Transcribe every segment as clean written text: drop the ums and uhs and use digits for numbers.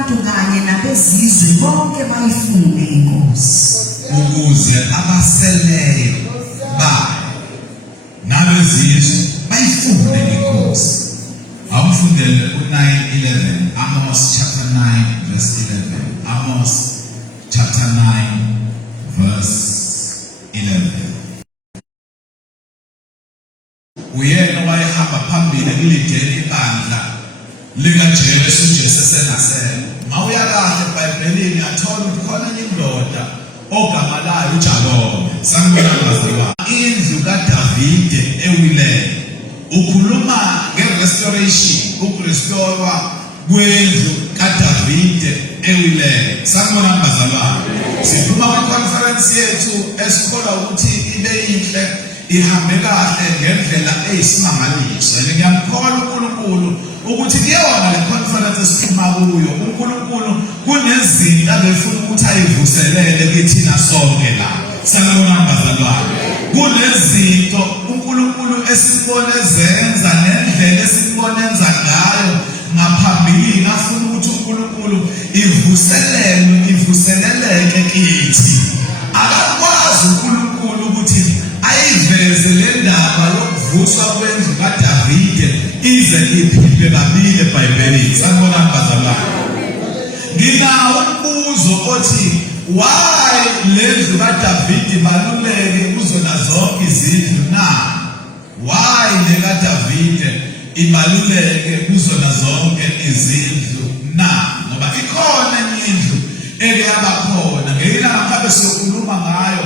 abantu kanye nabezizwe bonke bayifunde inkosi. Ukuze abaseleyo bayo nabezizwe bayifunde inkosi. Awufundele u-9:11, Amos chapter 9 verse 11. Amos chapter 9 verse 11. Uyena wayehamba phambili kulidela ibandla likaJesu uJesu esengasele. Mawuya kahle eBhayibhelini athola ukuthi khona indoda ogama layo uJakome. Sangibona bazalwane. Indlu kaDavide eWilele. Ukhuluma ngerestoration, ukurestore kwendlu kaDavide eWilele. Sangibona bazalwane. Siphuma kwiconference yethu esikholwa ukuthi ibe inhle, ihambe kahle ngendlela eyisimangaliso. Ngiyamkholwa uNkulunkulu ukuthi kuyona le conference esiphuma kuyo uNkulunkulu kunezinto abefuna ukuthi ayivuselele kithina sonke la. Sanibona bazalwane. Kunezinto uNkulunkulu esibone zenza ngendlela esibone enza ngayo ngaphambilini afuna ukuthi uNkulunkulu ivuseleleke kithi. Akakwazi uNkulunkulu ukuthi ayiveze le ndaba yokuvuswa kwendlu kaDavide ize iphile kabili eBhayibhelini. Sanibona bazalwane. Nginawo umbuzo othi why le ndlu kaDavide ibaluleke kuzona zonke izindlu na? Why le kaDavide ibaluleke kuzona zonke izindlu na? Ngoba ikhona indlu eke yabakhona ngeyilanga mhlawumbe siyokhuluma ngayo.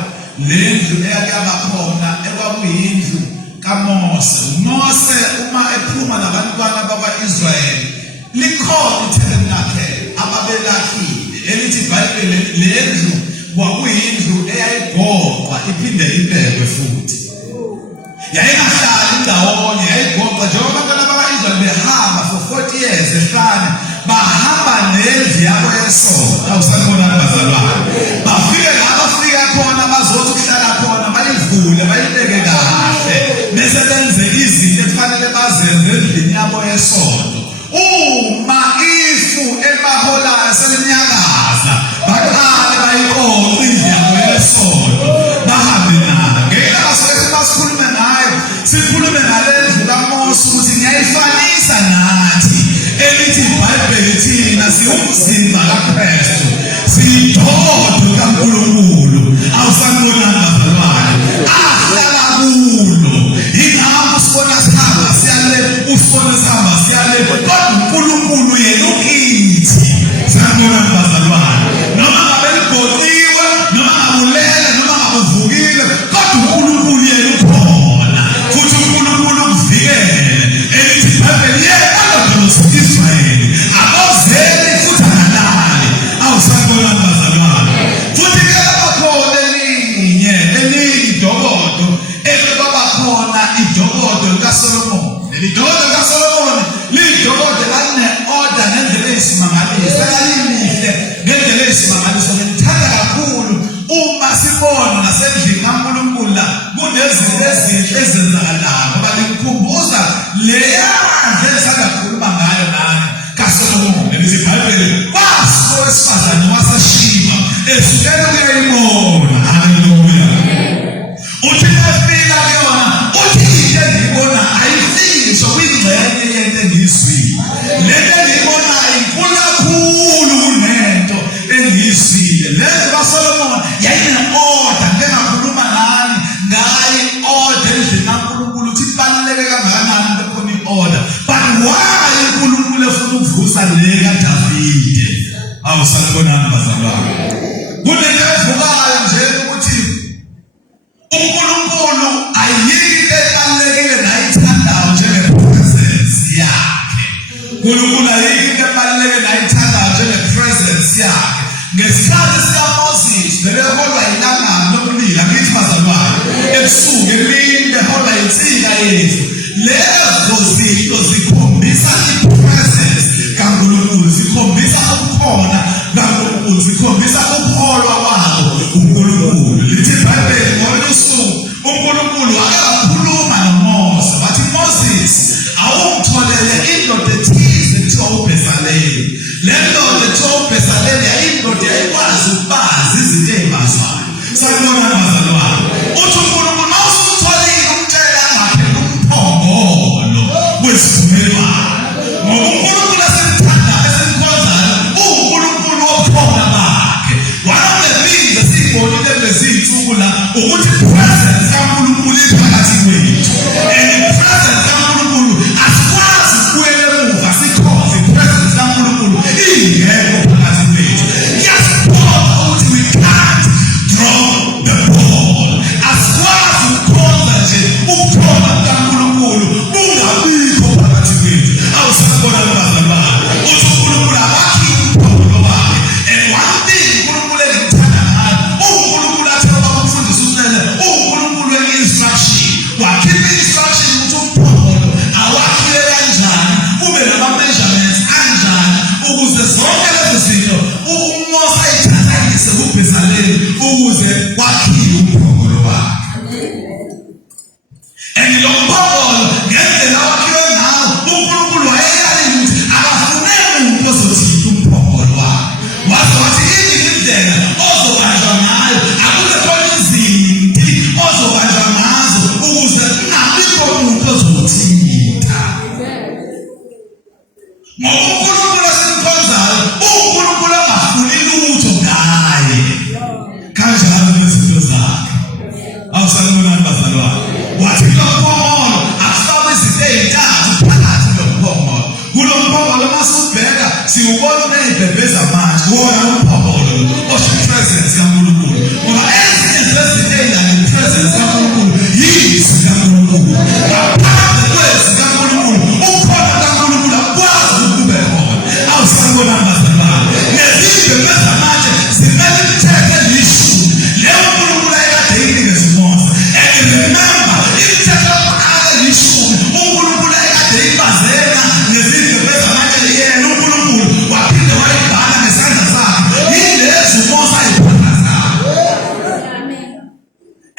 Lendlu eyakyabakhona ekwakuyindlu kaMose. uMose uma ephuma nabantwana bakwa-Israyeli likhona itabernacle ababelakhile elithi iBhayibheli lendlu kwakuyindlu eyayigoqwa iphinde ibekwe futhi. Yayingahlali ndawonye, yayigoqwa njengoba abantwana bakwa-Israyeli behamba for 40 years ehlane bahamba nendlu yabo yesono. Awusanibona bazalwane. Bafike la bafika khona bazothi ukuhlala khona bayivule bayibeke kahle bese benze izinto ekufanele bazenze endlini yabo yesonto. Uma ifu ebaholayo selinyakaza baqale bayiqoqe indlu yabo yesonto bahambe nayo. Ngeke basuke basikhulume ngayo, sikhulume ngalendlu kaMose ukuthi ngiyayifanisa nathi elithi iBhayibheli thina siwumzimba kaKristu, siyidodo kaNkulunkulu. Awusanibona bazalwane. Ahlala kulo. Ingakho sibona sihamba siyale, usibona sihamba siyale, kodwa uNkulunkulu yena ukithi. Sanibona bazalwane. Noma ngabe libhotiwe, noma ngabulele, noma ngabuvukile, kodwa uNkulunkulu yena ukhona. Futhi uNkulunkulu ukuvikele. Elithi iBhayibheli yena Israyeli abozeli futhi analali. Awusanibona bazalwane. Futhi ke bakhona elinye idokodo ekwabakhona idokodo likaSolomon. Leli dokodo likaSolomon lidokodo line-order ngendlela eyisimangaliso. Yayimihle ngendlela eyisimangaliso. Ngithanda kakhulu uma sibona nasendlini kaNkulunkulu la kunezinto ezinhle ezenzakalayo ngoba likhumbuza leya ndlela esakakhuluma ngayo nami kaSolomon. Elithi iBhayibheli owesifazane waseShiba esukela ukuyayibona. Haleluya. Uthi efika kuyona uthi into engiyibona ayifisho kwingxenye yento engiyizwile. Lento engiyibonayo inkulu kakhulu kunento engiyizwile. Lento kaSolomon yayine-order njengakhuluma nani ngayo i-order endlini kaNkulunkulu ukuthi ibaluleke kangakanani bekhona i-order. But why uNkulunkulu efuna ukuvusa le kaDavide? Awusanibonani bazalwane. Kunento evukayo nje ukuthi uNkulunkulu ayikho ebalulekile nayithandayo njenge-presence yakhe. uNkulunkulu ayikho ebalulekile nayithandayo njenge-presence yakhe. Ngesikhathi sikaMoses bebeholwa ilangana lokulila, ngithi bazalwane, ebusuku emini beholwa insika yethu. Lezo zinto zikhombisa i-presence kaNkulunkulu, zikhombisa ukukhona kaNkulunkulu, zikhombisa ukukholwa kwabo uNkulunkulu. Lithi iBhayibheli ngolunye usuku uNkulunkulu akakhuluma noMose wathi, Moses awungitholele indoda ethize kuthiwa uBhezaleli. Le ndoda kuthiwa uBhesaleli yayindoda yayikwazi ukubazi izinto ey'bazwayo. Sanibona abazalwane. Uthi uNkulunkulu mawusutholile umtshela wakhe umphongolo wesivumelwano. Ngoba uNkulunkulu asemthandayo esemkhonzayo uNkulunkulu wobukhona bakhe. One of the things esiyibonile kulezi iy'nsuku la ukuthi presence kaNkulunkulu iphakathi kwethu. And the presence kaNkulunkulu asikwazi ukubuyela emuva sikhonze presence kaNkulunkulu ingekho phakathi kwethu. Kuyasibona ukuthi we can't drop the ball. Asikwazi ukukhonza nje ukukhona kaNkulunkulu kungabikho phakathi kwethu. Awusakubona abazalwane. Uthi uNkulunkulu abakhi umphongolo wakhe. And one thing uNkulunkulu engimthanda ngayo, uNkulunkulu athe ubamfundisa uSinele, uNkulunkulu we-instruction. Wakhipha i-instruction ukuthi umphongolo awakhile kanjani, ube nama-measurements anjani, ukuze zonke lezo zinto uMose ayithathangise kuBhesaleli ukuze wakhiwe umphongolo wakhe. And lo mphongolo ngendlela wakhiwe ngawo uNkulunkulu wayeyalile ukuthi akafuneki umuntu ozothinta umphongolo wakhe. Waze wathi ithi indlela ozobanjwa ngayo akube khona izinti ozobanjwa ngazo ukuze kungabikho umuntu ozothinta. Ngoba uNkulunkulu asemkhonzayo uNkulunkulu angafuni lutho ngaye kanjalo nezinto zakhe. Awusanibona abazalwane. Wathi lo mphongolo asifakwe izinto ey'ntathu phakathi kulo mphongolo. Kulo mphongolo masubheka siwubona uney'bhebheza manje wona umphongolo osho i-presence kaNkulunkulu. Ngoba ezinye zezinto ey'lala i-presence kaNkulunkulu yizwi kaNkulunkulu. Ngaphandle kwezwi kaNkulunkulu ukhona kaNkulunkulu akwazi ukube khona. Awusanibona abazalwane. Nezibhebheza manje zimele imithetho elishumi leyo uNkulunkulu ayekade eyinikeza uMose. And remember, imithetho yokuqala elishumi uNkulunkulu ayekade eyibazela nezibhebheza manje yena uNkulunkulu waphinde wayibhala ngesandla sakhe. Yilezi uMose ayiphangazayo.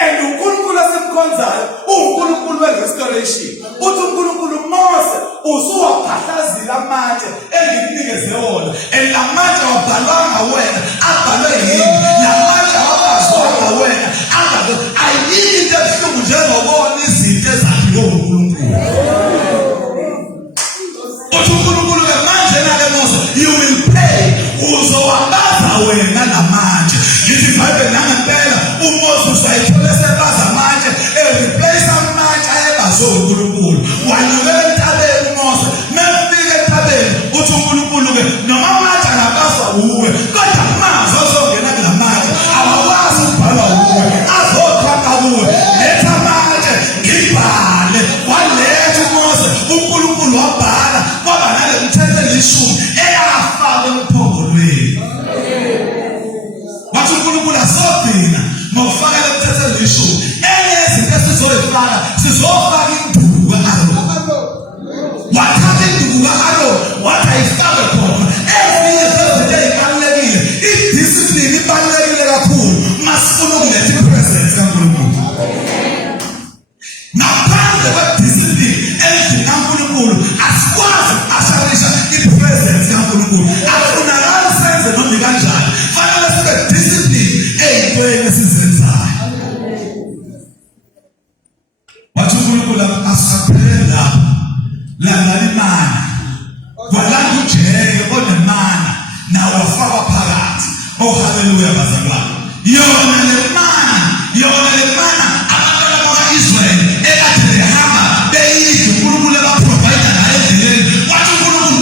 And uNkulunkulu asemkhonzayo uNkulunkulu we-restoration. Uthi uNkulunkulu Mose usuwaphahlazile amatshe engikunikeze wona. And la matshe awabhalwanga wena, abhalwe yini. La matshe awabazwanga wena, abhalwe. Ayikho into ebuhlungu njengobona izinto ezakhiwe uNkulunkulu. Uthi uNkulunkulu-ke manje nake Mose, you will pay. Uzowabaza wena la matshe. Ngithi iBhayibheli nangempela uMose usayithola esebaza amatshe replace amatshe ayebazwe uNkulunkulu. Wanyukela entabeni uMose. Mefika entabeni uthi uNkulunkulu-ke noma amatshe angabazwa uwe kodwa amazwi azongena kula matshe awakwazi ukubhalwa uwe, azokhapha kuwe. Letha amatshe ngibhale. Waletha uMose, uNkulunkulu wabhala kwaba nale mithetho elishumi eyafakwa emphongolweni. Wathi uNkulunkulu asogcina ngokufaka le mithetho elishumi. Enye yezinto esizoyifaka sizofaka induku ka-Aroni. Wathatha induku ka-Aroni wathi ayifake khona. Ezinye zezinto ey'balulekile, i-discipline ibalulekile kakhulu masifuna ukuletha i-presence kaNkulunkulu. Ngaphandle kwe-discipline endlini kaNkulunkulu asikwazi uku-asharisha i-presence kaNkulunkulu. Akufunakali senze noma kanjani, fanele sibe discipline ey'ntweni esizenzayo. Wathi uNkulunkulu asiphelele lapho. Lalani imana. Kwalanda ujeke onemana nawo wafakwa phakathi. Oh haleluya bazalwane. Yona le mana abantwana bakwa-Israyeli ekade behamba beyidla uNkulunkulu ebaprovide ngayo endleleni. Wathi uNkulunkulu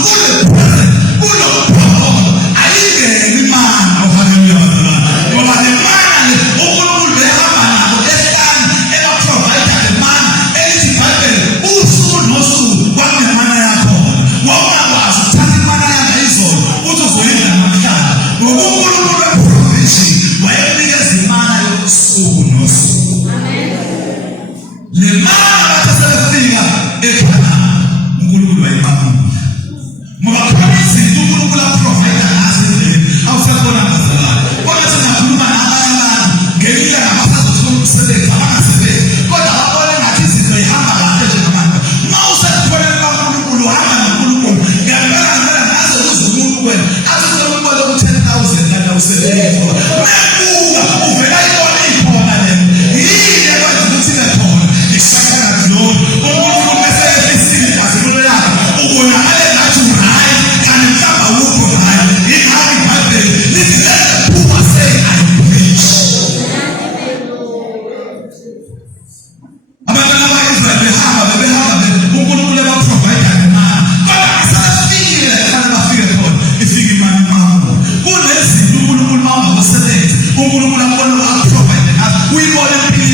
kulo mphongolo ayingeni imana. Oh haleluya bazalwane. Ngoba le mana le uNkulunkulu behamba nabo ehlane ebaprovide le mana elithi iBhayibheli usuku nosuku kwakunemana yakhona. Wawungakwazi ukuthatha imana yangayizolo uthi uzoyidla namhlanje. Ngoba uNkulunkulu we-provision wayenikeza imana yosuku nosuku. Amen. usebenzi. Mekuka uvela ibona ikhona le. Yini ekwenza ukuthi ibe khona? Ishaka glory. Umuntu bese efisini phezulu yakhe. Ubonakale ngathi uhayi kanti mhlamba ukho hayi. Ikhaya iBhayibheli lithi let the poor say I preach. Abantwana bakwa-Israyeli behamba uNkulunkulu ebaprovide imali. Kodwa asafikile ekhaya bafike khona ifike imali mama. Kunezinto uNkulunkulu mama ngosebenza. uNkulunkulu akubona akuprovide ngazo. Uyibona impilo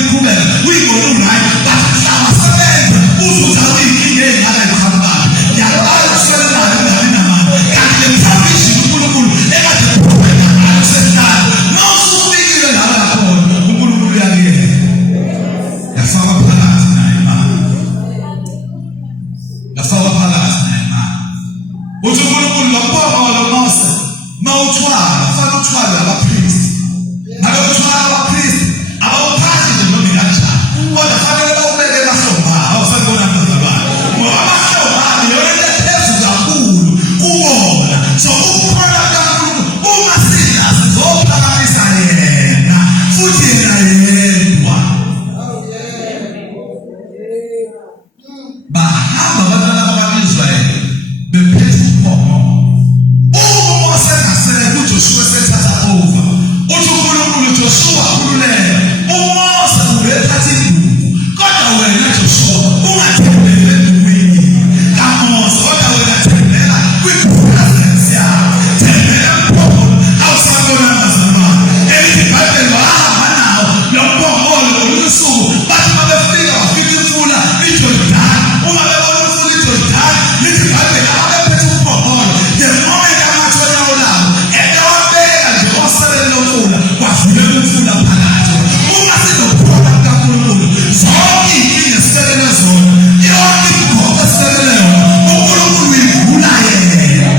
iqhubeka. Uyibona uright. But abasebenza uzuza uyinkinga engaka iqhamuka. Yaqala ukusebenza ngemali namali. Kanti le provision uNkulunkulu ekade provide ngayo sentana. Nawusufikile lapha khona uNkulunkulu uyakuyela. Yafaka phakathi naye imali. Uthi uNkulunkulu lophoka lo Mose mawuthwala fana uthwala abapriest. Nalokuthwala abapriest abawuphathi nje noma kanjani. Kodwa fanele bawubeke emahlomba. Awusabona bazalwane. Ngoba amahlomba yona ephezulu kakhulu kubona. So ukukhona kaNkulunkulu uma sinazi zophakamisa yena futhi yena yedwa. Bahamba abantwana bakwa-Israyeli bephethe ukhomo. UMose engasekho uJoshua esethatha over. Uthi uNkulunkulu Joshua khululeka. UMose ubephatha induku. Kodwa wena Joshua ungathembeli endukweni kaMose. Kodwa wena thembela kwi-presence yakho. Thembela kupholo. Awusabona bazalwane. Elithi iBhayibheli wahamba nawo lo mphongolo ngolusuku. Bathi uma befika bafika imfula iJordani. Uma bebona imfula iJordani lithi iBhayibheli abephethe umphongolo. The moment amathona olawo ebewabeka nje oseleni lomfula kwavulela umfula phakathi. Uma sizokhona kaNkulunkulu zonke inkinga esisekele zona yonke imigoqo esisekele yona uNkulunkulu uyivula yena.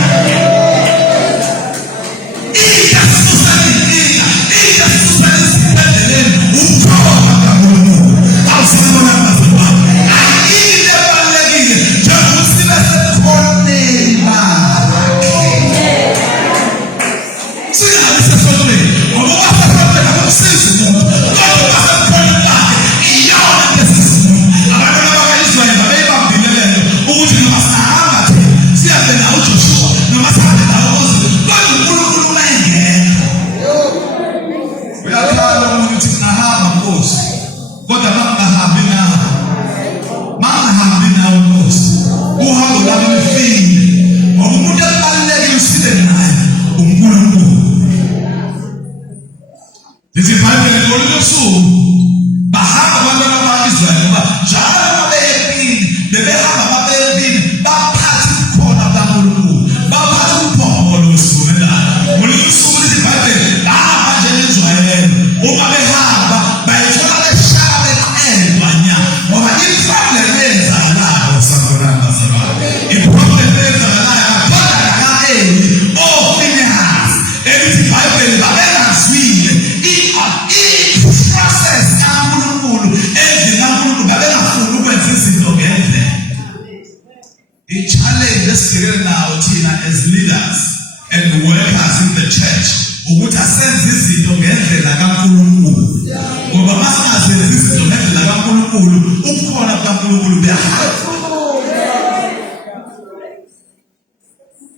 Lithi iBhayibheli ngolusuku bahamba abantwana bakwa-Israyeli ngoba njalo uma beye empini bebehamba babeye empini baphathe ubukhona bukaNkulunkulu. Baphathe umphongolo wesivumelwano. Ngolusuku lithi iBhayibheli bahamba njengenjwayelo. Uma behamba bayithola beshaya beqedwa nya. Ngoba iproblem eyenzakalayo sanibonani bazalwane. Iproblem eyenzakalayo kodwa ka-Eli oFinehasi elithi iBhayibheli babengazwile i-process kaNkulunkulu endlini kaNkulunkulu babengafuni ukwenza izinto ngendlela. I-challenge esibhekene nawo thina as leaders and workers in the church ukuthi asenze izinto ngendlela kaNkulunkulu. Ngoba masingazenzi izinto ngendlela kaNkulunkulu ukukhona kukaNkulunkulu buyahamba.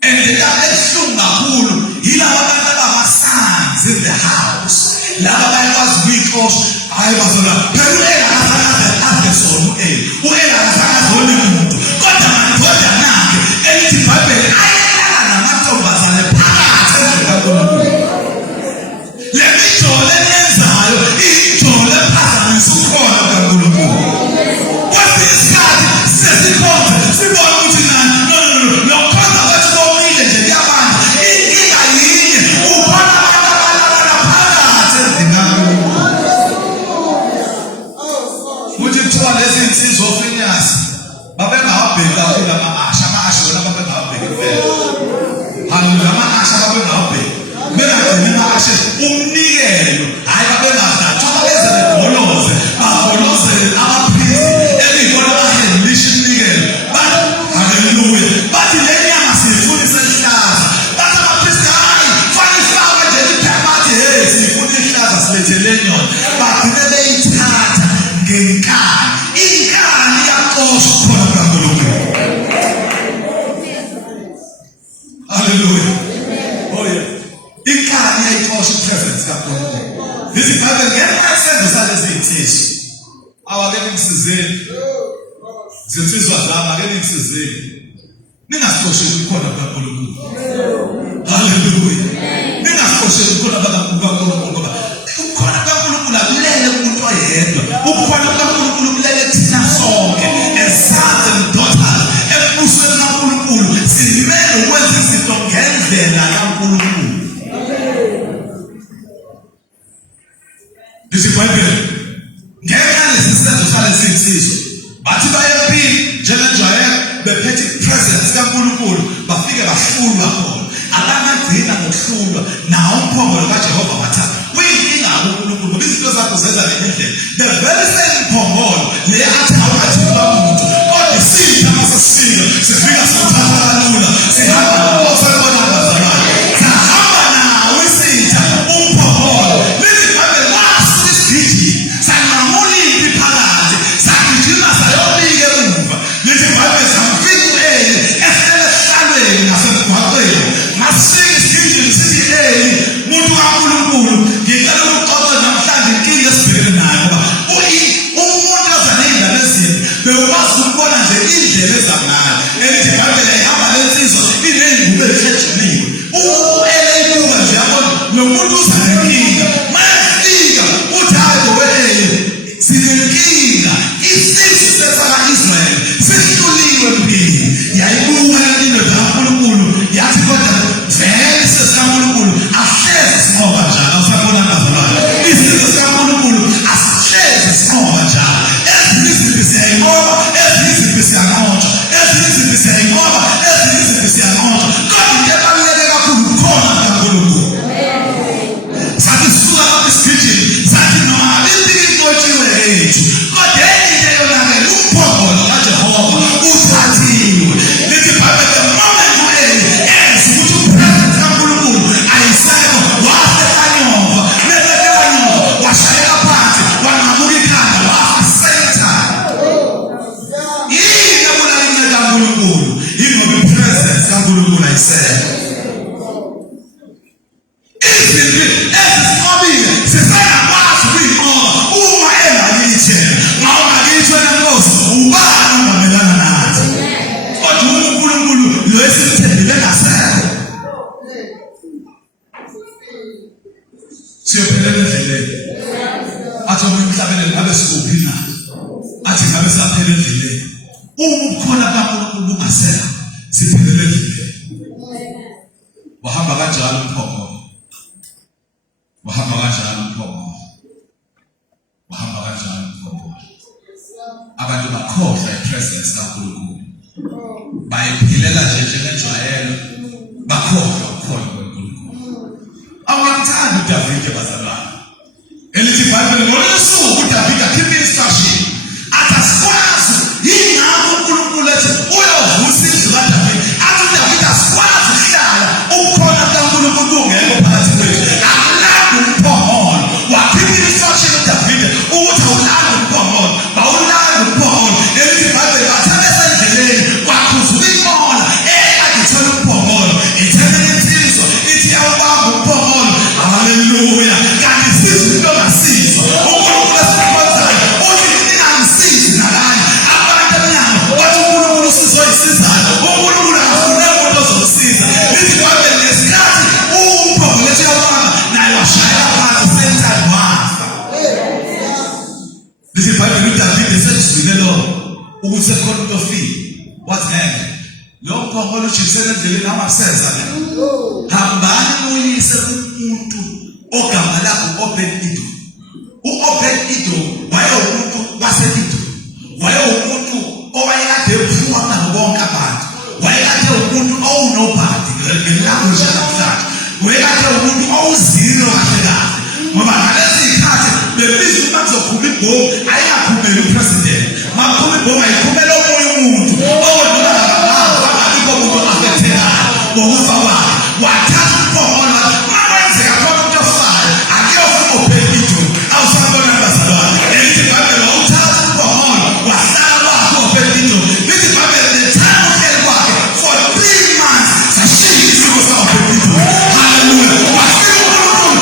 And ebuhlungu kakhulu yilaba bantu abama-sons in the house. Laba bayakwazi ukuyixosha. Hayi bazalwane, phela u-Eli akazange aze sona u-Eli akazange azone muntu. Kodwa amadodana akhe elithi iBhayibheli ayelala namantombazane phakathi endlini kaNkulunkulu. Le mijolo eniyenzayo iyijolo ephazamisa ukhona kukaNkulunkulu. Kwesinye isikhathi sesikhonza sibone ukuthi nani lo khonza wethu komile nje kuyabanda. Inkinga yinye ukhona abantu phakathi endlini kaNkulunkulu. Kuthi kuthiwa lezi nsizwa oFinehasi babengawabheki kakhulu ama-Asha. Ama-Asha wona babengawabheki impela. Haleluya, ama-Asha babengawabheki. Bengagcini ama-Asha umnikelo. Hhayi babengazathi uma beze begoloze bagolozele abaphristi ekuyibona abahlelisha iminikelo. Haleluya. Bathi le nyama siyifuna isehlaza. Bathi abaphristi hayi fanele ixosha ipresence kaNkulunkulu. Lithi iBhayibheli ngenxa yesenzo salezi insizwa. Awake ngisizeni. Zinsizwa zami ake ngisizeni. Ningasixosheli khona kaNkulunkulu. Hallelujah. Ningasixosheli khona kaNkulunkulu ngoba ukhona kaNkulunkulu akulele umuntu oyedwa. Ukhona kaNkulunkulu kulele thina sonke as sons and daughters. Ebusweni kaNkulunkulu simele ukwenza izinto ngendlela kaNkulunkulu. Lithi iBhayibheli ngenxa yesisenzo salezi insizwa bathi bayempini njengenjwayelo bephethe ipresence kaNkulunkulu bafike bahlulwa khona. Abangagcina ngokuhlulwa nawo umphongolo kaJehova wathatha. Uyinkinga kaNkulunkulu izinto zakho zenza ngendlela. The very same mphongolo le athi awukathemba umuntu kodwa isitha masesifika sifika sithatha kalula sihamba ngosebona abazalwane. Sahamba nawo isitha umphongolo. Lithi iBhayibheli lapho isigidi sanqamula impi phakathi sagijima sayobika emuva. Lithi iBhayibheli samfika Eli ehlele esihlalweni nasemgwaqweni. Masifika isigidi sithi Eli muntu kaNkulunkulu ngicela ukuxoxa namhlanje inkinga esibhekene nayo ngoba umuntu ozaneyindaba ezimbi bewukwazi ukubona nje indlela ezangayo. Elithi iBhayibheli ihamba lensizwa ineyingubo ezihlejiwe. Eleyibuka nje yabona lo muntu uzanenkinga. Mayefika uthi hayi Eli sinenkinga. Isizwe sesaka-Israyeli sihluliwe empini. Yayibuka indlela kaNkulunkulu yathi kodwa vele sesikaNkulunkulu ahleze sinqoba njalo. Awusabona abazalwane isizwe sikaNkulunkulu asihleze sinqoba njalo. Ezinye izimpi siyayinqoba, ezinye izimpi siyanqotshwa, ezinye izimpi siyayinqoba, ezinye izimpi siyanqotshwa. Kodwa into ebaluleke kakhulu khona kaNkulunkulu. Sathi sisuka lapho esigijini sathi noma impilo inqotshiwe yethu kodwa enye into eyonakele umphongolo kaJehova uthathiwe. Lithi iBhayibheli the moment uEli enza ukuthi upresence kaNkulunkulu ayisekho wasekanyova mesekanyova washayela phansi wanqamuka ikhanda wafa same time. Yini ebulala inceda kaNkulunkulu? Yingoba ipresence kaNkulunkulu ayisekho. Izinto ezisinqobile sisengakwazi ukuyinqoba uma engakithela. Nxa ungakithela Nkosi ubani ongamelana nathi? Kodwa uNkulunkulu lo esimthembile ngasekho. Siyophelela endleleni. Athi umhlabeleli ngabe sikuphi na? Athi ngabe saphela endleleni. Uma ukhona kaNkulunkulu ungasekho siphelela endleleni. Wahamba kanjalo umphongolo. Wahamba kanjalo umphongolo. Wahamba kanjalo umphongolo. Abantu bakhohlwa ipresence kaNkulunkulu. Bayiphilela nje njengenjwayelo. Bakhohlwa ukukholwa kaNkulunkulu. Awamthanda uDavide bazalwane. Elithi iBhayibheli ngolwesuku uDavide akhipha instruction. Athi asikwazi yingakho uNkulunkulu ethi uyovusa indlu kaDavide. Athi uDavide asikwazi ukuhlala ukukhona kaNkulunkulu ungekho phakathi kwethu. Akulanda umphongolo. Wakhipha instruction uDavide ukuthi awulanda umphongolo. Bawulanda umphongolo. Elithi iBhayibheli bathe besendleleni kwakhuzula inqola eyayithola umphongolo. Ithemele insizwa ithi awubamba umphongolo. Hallelujah. Kanti sizwe into ngasizwa. uNkulunkulu esikhonzayo uthi ningangisizi nakanye. Abantu emnyango bathi uNkulunkulu usizoyisizayo. uNkulunkulu akafune umuntu ozomsiza. Lithi iBhayibheli ngesikhathi umphongolo ethi yawubamba naye washayela phansi same time wafa. Lithi iBhayibheli uDavide sekuzwile lo ukuthi sekhona umuntu ofile. Wathi ngeke lo mphongolo ujikisele endleleni amaseza le. Hambani uyise umuntu ogama lakhe Obed-Edom. U-Obed-Edom wayewumuntu wase-Edom. Wayewumuntu owayekade ephuwa nabo bonke abantu. Wayekade umuntu owunobhadi ngelanguage yanamhlanje. Wayekade umuntu owuzilo kahle kahle. Ngoba ngalezi zikhathi bebiza uma kuzophuma ibhomu ayingaphumeli upresident. Maphuma ibhomu ayiphumele omunye umuntu. Okodwa angabikho umuntu afethekayo ngokufa kwakhe. Wathatha umphongolo wathi makwenzeka khona umuntu ofayo akuyofuna Obed-Edom. Awusabona abazalwane. Elithi iBhayibheli wawuthatha umphongolo wahlala kwakhe Obed-Edom. Lithi iBhayibheli the time uhleli kwakhe for 3 months sashiya isimo sa-Obed-Edom. Hallelujah. Wafika uNkulunkulu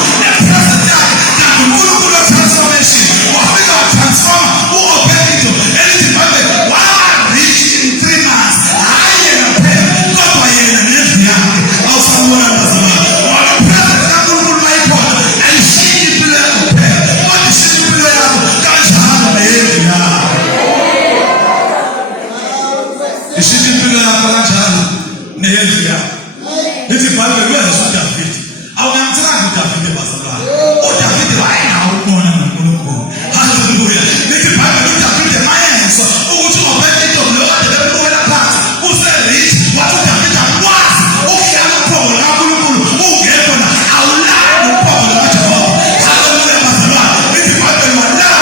lithi iBhayibheli uyezwa uDavide. Awungamthandi uDavide bazalwane. uDavide wayenawo ukubona noNkulunkulu. Hallelujah. Lithi iBhayibheli uDavide mayezwa ukuthi ungaphethe intombi lo kade bembukela phansi userich wathi uDavide akwazi ukuhlala uphondo kaNkulunkulu ungekho na awulali uphondo kaJehova. Hallelujah bazalwane. Lithi iBhayibheli walala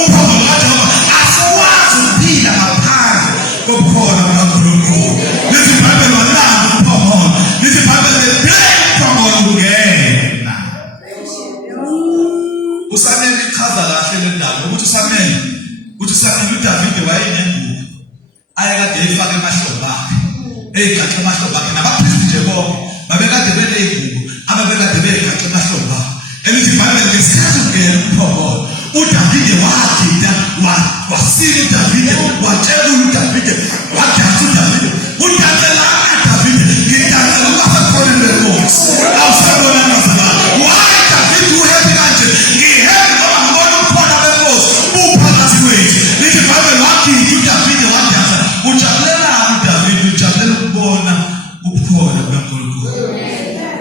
uphondo kaJehova asikwazi ukuphila ngaphandle kobukhona bukaNkulunkulu. Lithi iBhayibheli walala uphondo. Lithi iBhayibheli ungena. uSamuel ichaza kahle le ndaba ukuthi uSamuel uDavide wayenengubo ayekade eyifaka emahlombe akhe eyigaxe emahlombe akhe nabaphristi nje bonke babekade beneyingubo ababekade beyigaxe emahlombe akhe. Elithi iBhayibheli ngesikhathi ungena umphongolo uDavide wagida wasila uDavide watshela uDavide wadansa uDavide udansela uDavide ngidansela ubasekhona lenkosi awusabona bazalwane. Why David uhappy kanje? Ngihappy ngoba ngibona ukukhona kwenkosi uphakathi kwethu. Lithi iBhayibheli wagida uDavide wadansa ujabulela uDavide ujabulela ukubona ukukhona kukaNkulunkulu.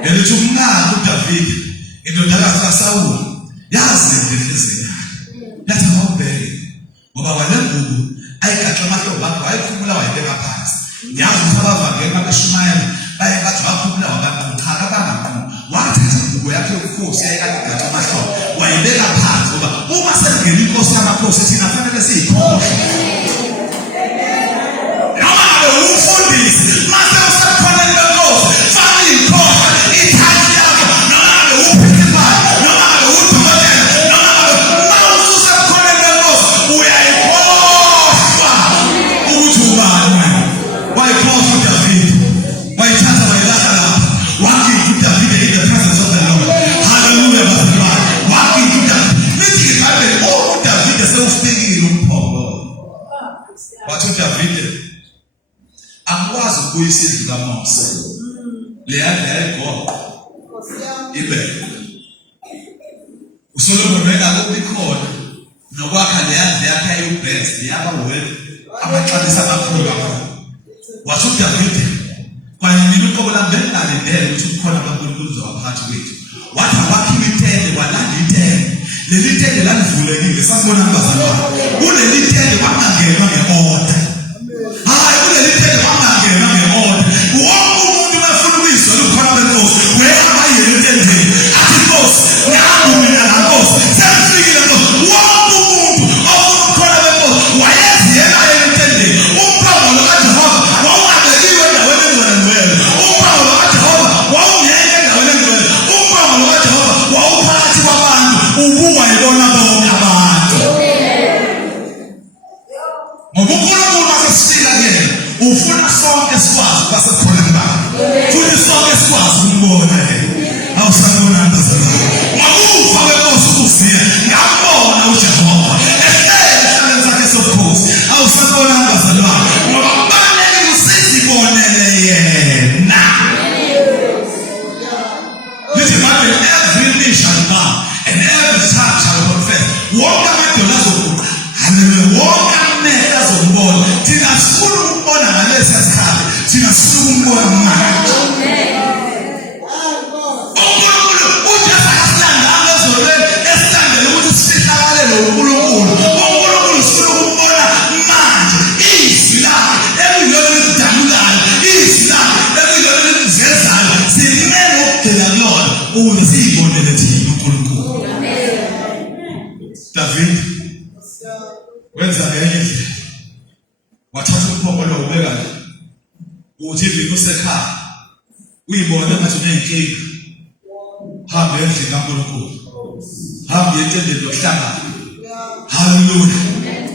Elithi umnqaka uDavide indodakazi kaSawuli yazi inhliziyo yathi awubheke ngoba wale ngubo ayigaxe emahlombe akhe wayikhumula wayibeka phansi. Yazi ukuthi abavangeli abashumayela baye bathi wakhumula wabanqaka bangakhulu wathatha ingubo yakhe yobukhosi ayekade igaxe emahlombe wayibeka phansi ngoba uma sengena inkosi yamakhosi thina fanele siyikhohle. Noma ngabe umfundisi mase usekhona lenkosi fanele ikhohle ithathe yakho noma ngabe uprincipal noma ngabe udokotela noma ngabe uma usekhona lenkosi uyayikhohlwa ukuthi ubani wena. Wayikhohlwa uDavide wayithatha wayilahla lapha wagida uDavide in the presence of the Lord. Hallelujah bazalwane. Wagida uDavide. Lithi iBhayibheli uDavide sewufikile umphongolo wathi uDavide akwazi ukubuyisa indlu kaMose leyandla yayigoqa ibekwe. uSolomon wayengakho ikhona nokwakha leyandla yakhe ayibest yaba well amaxabiso amakhulu kakhulu. Wathi uDavide kanye nemiqobo lambengalindele ukuthi kukhona kaNkulunkulu uzawaphatha kwethu. Wathi awakhe itende walanda itende. Leli tende lalivulekile sasibona bazalwane. Kuleli tende kwangangenwa ngeoda. Hayi kuleli tende kwangangenwa ngeoda. Wonke umuntu bafuna ukuyizwa ukukhona kwenkosi wehamba yele tendeni athi inkosi ngihamba mina naNkosi sesifikile nkosi. Wonke umuntu ofuna ukukhona kwenkosi wayeziyela yele tendeni. Umphongolo kaJehova wawungabekiwe endaweni engcwele. Umphongolo kaJehova wawungekho endaweni engcwele. Umphongolo kaJehova wawuphakathi kwabantu ubuwayibona bonke abantu. Ngoba uNkulunkulu masesifika kuyena ufuna sonke sikwazi ukuba sekhona kubani futhi sonke sikwazi ukumbona yena. Awusabona bazalwane. Ngokufa kwenkosi ukusiya ngabona uJehova ehlele esihlalweni sakhe sobukhosi. Awusabona bazalwane ngoba kubalulekile usizibonele yena. Lithi iBhayibheli every knee shall bow and every tongue shall confess. Wonke amadolo azoguqa. Hallelujah. Wonke amehlo azombona. Thina sifuna ukubona ngalesi sikhathi. Thina sifuna ukubona manje. uNkulunkulu uJesu akasilanda ezolweni esilandele ukuthi sifihlakalele uNkulunkulu. uNkulunkulu sifuna ukubona manje. Izwi lakhe ekuyilona elidalulayo. Izwi lakhe ekuyilona elizezayo. Simele ukugcina kulona ukuze siyibonele thina uNkulunkulu. David wenza ngenye indlela. Wathatha umphongolo ubeka la. Uthi ivini usekhaya uyibona ngathi unenkinga. Hamba endlini kaNkulunkulu. Hamba etendeni lokuhlangana. Hallelujah.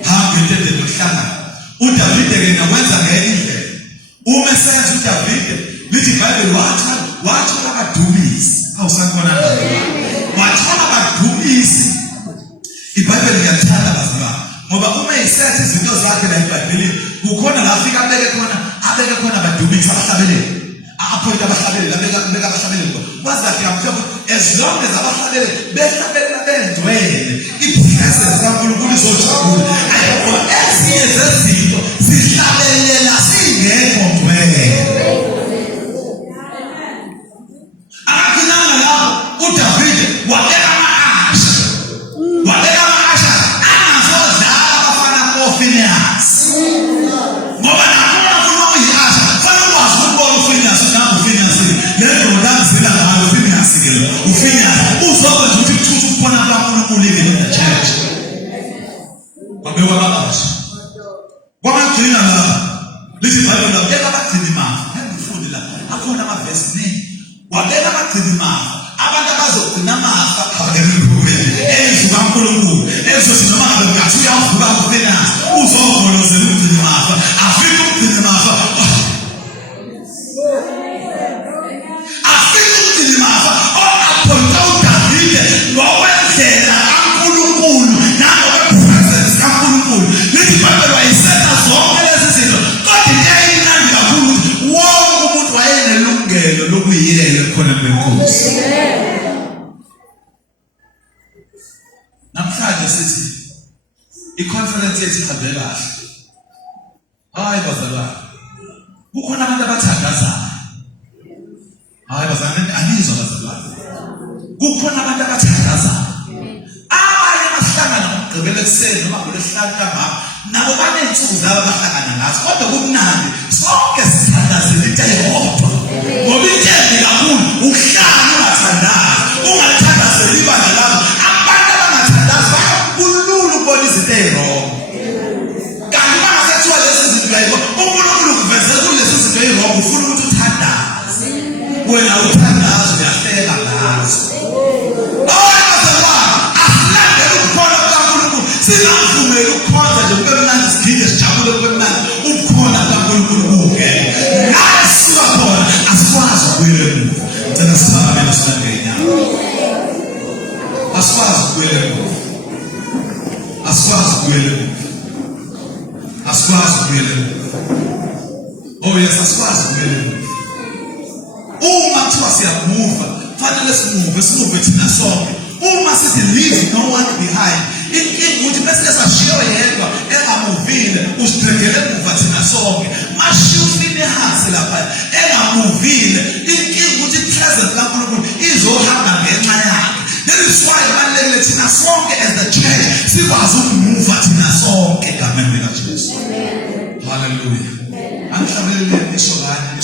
Hamba etendeni lokuhlangana. uDavide ke nawenza ngenye indlela. Uma esenza uDavide lithi iBhayibheli wathola abadumisi. Awusakhona lapho. Wathola abadumisi. iBhayibheli liyathanda bazalwane ngoba uma esethe izinto zakhe la eBhayibhelini kukhona la afika abeke khona abadumisi abahlabeleli. Aphoyinta abahlabeleli abeka abahlabeleli. Wazafika mhlawumbe as long as abahlabeleli behlabelela bengcwele ipresence kaNkulunkulu izojabula. Ayikho ezinye zezinto sihlabelela singekho ngcwele. kwabakasha kwamagcina la lithi iBhayibheli la beka abagcina imava ngifunde la akhona amavesi nini wabeka abagcina imava abantu abazogcina amafa haleluya ezwi kaNkulunkulu ezwi noma ngabe ngathi uyavuka kufena uzogolozela ukugcina imava afike ukugcina imava afike ukugcina imava aphoqa uDavide ngokwendlela kaNkulunkulu nangokwempresence kaNkulunkulu lithi iBhayibheli wayisetha zonke lezi zinto kodwa into eyayimnandi kakhulu wonke umuntu wayenelungelo lokuyiyela khona kwenkosi. Namhlanje sithi iconference yethu ihambe kahle. Hayi bazalwane. Kukhona abantu abathandazayo. Hayi bazalwane anizwa bazalwane. Kukhona abantu abathandazayo. Abanye bahlangana ngokugqibela ekuseni noma ngolesihlanu ntambama nabo banensuku zabo bahlangana ngazo kodwa kumnandi sonke sithandazela into eyodwa. Ngoba into embi kakhulu uhlanga ungathandazi ungathandazeli ibandla lakho. Abantu abangathandazi bayakhulula ukubona izinto ey'rongo. Kanti bangasethiwa lezi zinto yayibo uNkulunkulu kuvezela kulezi zinto ey'rongo ufuna ukuthi uthandaze. Wena uthandaze uyahleka ngazo. Singavumeli ukukhonza nje kube mnandi sigide sijabule kube mnandi ukukhona kaNkulunkulu kungeke naye sisuka khona asikwazi ukubuyela emuva. Ngicela sihambe sihambe inyawo asikwazi ukubuyela emuva asikwazi ukubuyela emuva asikwazi ukubuyela emuva oh yes asikwazi ukubuyela emuva. Uma kuthiwa siyamuva fanele simuve thina sonke. Uma sithi leave no one behind inkinga ukuthi bese sashiwe yedwa engamuvile usidregele emuva thina sonke mashiya uFinehasi lapha engamuvile inkinga ukuthi presence kaNkulunkulu izohamba ngenxa yakhe. That is why kubalulekile thina sonke as the church sikwazi ukumuva thina sonke egameni likaJesu. Hallelujah. Angihlabelele isho lana